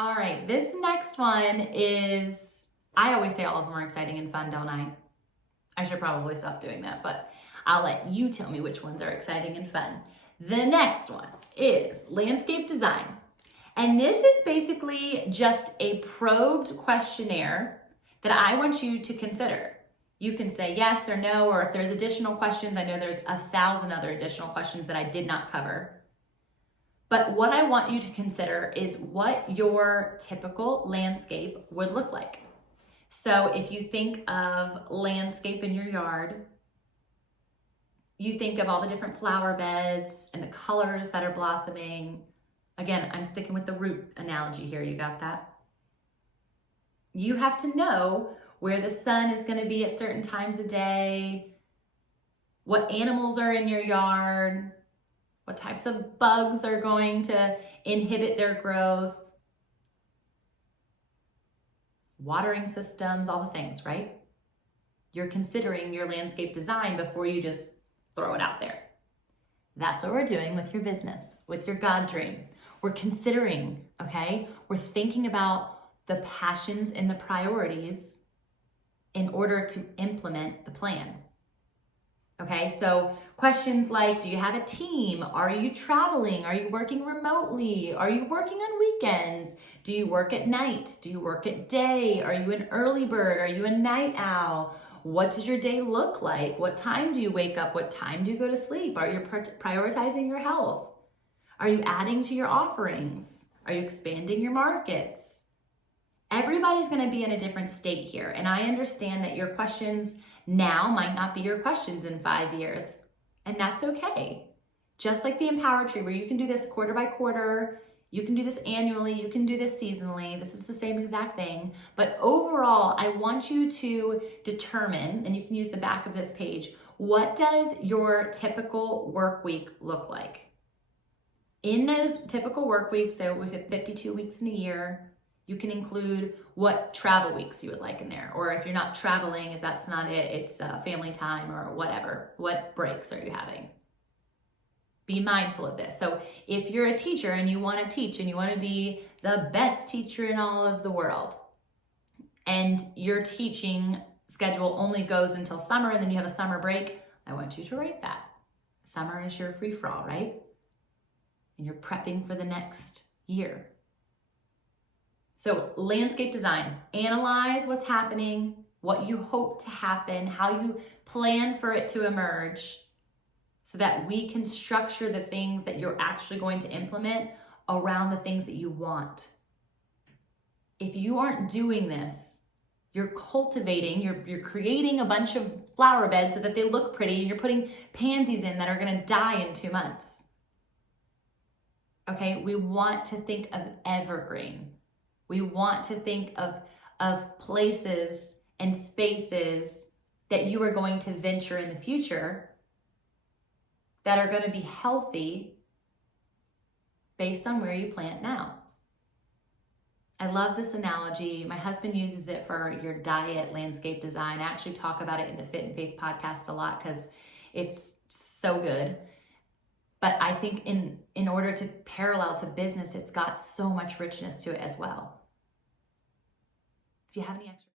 All right, this next one is, I always say all of them are exciting and fun, don't I? I should probably stop doing that, but I'll let you tell me which ones are exciting and fun. The next one is landscape design. And this is basically just a probed questionnaire that I want you to consider. You can say yes or no, or if there's additional questions, I know there's 1,000 other additional questions that I did not cover. But what I want you to consider is what your typical landscape would look like. So if you think of landscape in your yard, you think of all the different flower beds and the colors that are blossoming. Again, I'm sticking with the root analogy here. You got that? You have to know where the sun is going to be at certain times of day, what animals are in your yard, what types of bugs are going to inhibit their growth, watering systems, all the things, right? You're considering your landscape design before you just throw it out there. That's what we're doing with your business, with your God dream. We're considering, okay? We're thinking about the passions and the priorities in order to implement the plan. Okay, so questions like, do you have a team? Are you traveling? Are you working remotely? Are you working on weekends? Do you work at night? Do you work at day? Are you an early bird? Are you a night owl? What does your day look like? What time do you wake up? What time do you go to sleep? Are you prioritizing your health? Are you adding to your offerings? Are you expanding your markets? Everybody's going to be in a different state here. And I understand that your questions now might not be your questions in 5 years. And that's okay. Just like the Empower Tree, where you can do this quarter by quarter, you can do this annually, you can do this seasonally. This is the same exact thing. But overall, I want you to determine, and you can use the back of this page, what does your typical work week look like? In those typical work weeks, so we have 52 weeks in a year, you can include what travel weeks you would like in there. Or if you're not traveling, if that's not it, it's family time or whatever. What breaks are you having? Be mindful of this. So if you're a teacher and you want to teach and you want to be the best teacher in all of the world, and your teaching schedule only goes until summer and then you have a summer break, I want you to write that. Summer is your free-for-all, right? And you're prepping for the next year. So landscape design, analyze what's happening, what you hope to happen, how you plan for it to emerge, so that we can structure the things that you're actually going to implement around the things that you want. If you aren't doing this, you're cultivating, you're creating a bunch of flower beds so that they look pretty, and you're putting pansies in that are gonna die in 2 months. Okay, we want to think of evergreen. We want to think of places and spaces that you are going to venture in the future that are going to be healthy based on where you plant now. I love this analogy. My husband uses it for your diet landscape design. I actually talk about it in the Fit and Faith podcast a lot because it's so good. But I think in order to parallel to business, it's got so much richness to it as well. If you have any extra